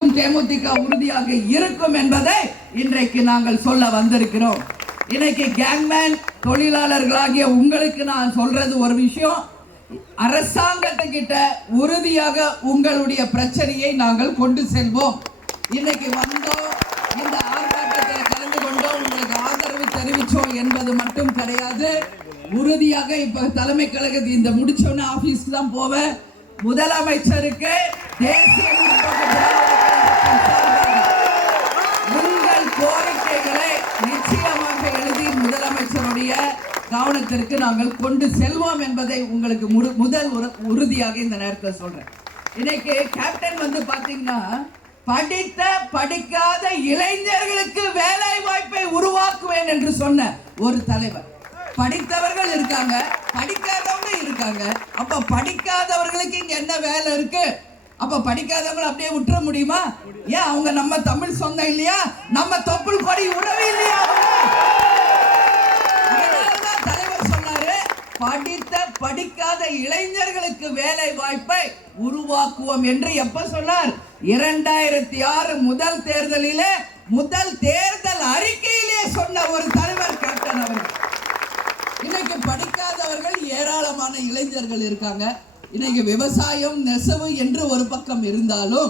தேமுதிக உறுதியாக இருக்கும் என்பதை இன்றைக்கு நாங்கள் சொல்ல வந்திருக்கிறோம். இன்னைக்கு கேங்மேன் தொழிலாளர்களாகிய உங்களுக்கு நான் சொல்றது ஒரு விஷயம், அரசாங்கத்துக்கிட்ட உறுதியாக உங்களுடைய பிரச்சனையை நாங்கள் கொண்டு செல்வோம். இன்னைக்கு வந்தோம், இந்த ஆர்ப்பாட்டத்தில் கலந்து கொண்டோம், உங்களுக்கு ஆதரவு தெரிவிச்சோம் என்பது மட்டும் கிடையாது. உறுதியாக இப்ப தலைமை கழகத்தில் இந்த முடிச்சோன்னு ஆபீஸ்க்கு தான் போவேன். முதலமைச்சருக்கு தேசிய உங்கள் கோரிக்கைகளை நிச்சயமாக எழுதி முதலமைச்சருடைய கவனத்திற்கு நாங்கள் கொண்டு செல்வோம் என்பதை உங்களுக்கு முதல் உறுதியாக இந்த நேரத்தில் சொல்றேன். இன்னைக்கு கேப்டன் வந்து பாத்தீங்கன்னா, படித்த படிக்காத இளைஞர்களுக்கு வேலை வாய்ப்பை உருவாக்குவேன் என்று சொன்ன ஒரு தலைவர். படித்தவர்கள் இருக்காங்க, படிக்காதவங்க இருக்காங்க. அப்ப படிக்காதவர்களுக்கு இங்க என்ன வேலை இருக்கு? அப்ப படிக்காதவங்களை அப்படியே விட்டுற முடியுமா? ஏன் அவங்க நம்ம தமிழ் சொந்தம் இல்லையா? நம்ம தொப்புள் கொடி உறவு இல்லையா? அதனாலதான் தலைவர் சொன்னாரு, படித்த படிக்காத இளைஞர்களுக்கு வேலை வாய்ப்பை உருவாக்குவோம் என்று. எப்ப சொன்னார்? 2006 முதல் தேர்தலிலே, முதல் தேர்தல் அறிக்கையிலே சொன்ன ஒரு தலைவர் கேப்டன் அவர்கள். இன்னைக்கு படிக்காதவர்கள் ஏராளமான இளைஞர்கள் இருக்காங்க. இன்னைக்கு விவசாயம் நெசவு என்று ஒரு பக்கம் இருந்தாலும்